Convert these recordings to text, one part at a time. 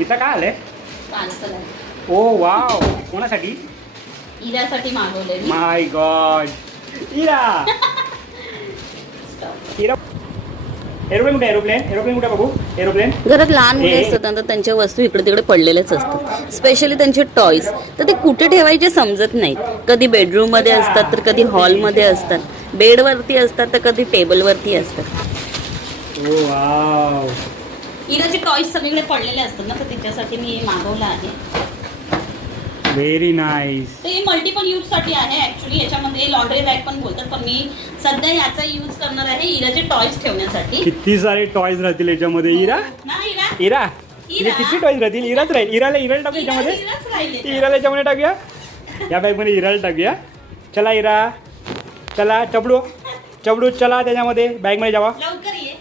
इथं काय आलंय? पार्सल आहे. ओ वाव, कोणासाठी? इरासाठी मागवलंय मी. माय गॉड, इरा. इरा, एरोप्लेन कुठे? एरोप्लेन कुठे बघू? एरोप्लेन. घरात लहान मुले असतात तर त्यांच्या वस्तू इकडे तिकडे पडलेल्याच असतात, स्पेशली त्यांचे टॉयज. तर ते कुठे ठेवायचे समजत नाही. कधी बेडरूम मध्ये असतात तर कधी हॉलमध्ये असतात, बेडवरती असतात तर कधी टेबलवरती असतात. ओ वाव, इराचे टॉयज सगळीकडे पडलेले असतात ना, तर तिच्यासाठी मी मागवलं आहे. Very nice. ते मल्टिपल यूज साठी आहे ऍक्च्युली. याच्यामध्ये लॉन्ड्री बॅग पण बोलतात, पण मी सध्या याचा यूज करणार आहे इराचे टॉयज ठेवण्यासाठी. किती सारे टॉयज राहतील याच्यामध्ये इरा? नाही इरा, इरा, किती टॉयज राहतील? इराच राहील. इराला टाकू याच्यामध्ये. इराच राहिले. इराला याच्यामध्ये टाकूया. या बॅग मध्ये इराला टाकूया. चला इरा, चला चबडू चबडू, चला त्याच्यामध्ये बॅग मध्ये जावा. लवकर ये.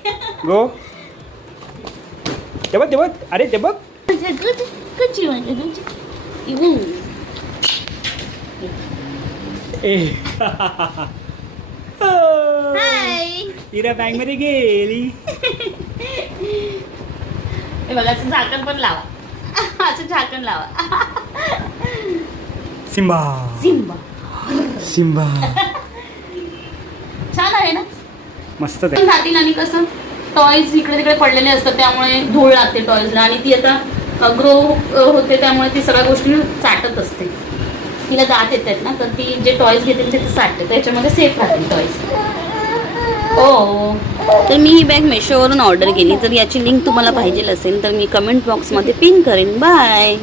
गो. ते बघ, अरे ते बघ. ए हाय. इरा बॅग मध्ये गेली. हे बघा, असं झाकण पण लावा. असं झाकण लावा. Simba Simba. सिम्बा. छान आहे ना, मस्त आहे. जातील. आणि कसं टॉयज इकडे तिकडे पडलेले असतात त्यामुळे धूळ लागते टॉयजला, आणि ती आता ग्रो होते त्यामुळे ती सगळ्या गोष्टी चाटत असते. तिला दात येतात ना, तर ती जे टॉयज घेते ते चाटते, त्याच्यामध्ये सेफ राहतील टॉयज. हो, तर मी ही बॅग मेशोवरून ऑर्डर केली. तर याची लिंक तुम्हाला पाहिजे असेल तर मी कमेंट बॉक्समध्ये पिन करेन. बाय.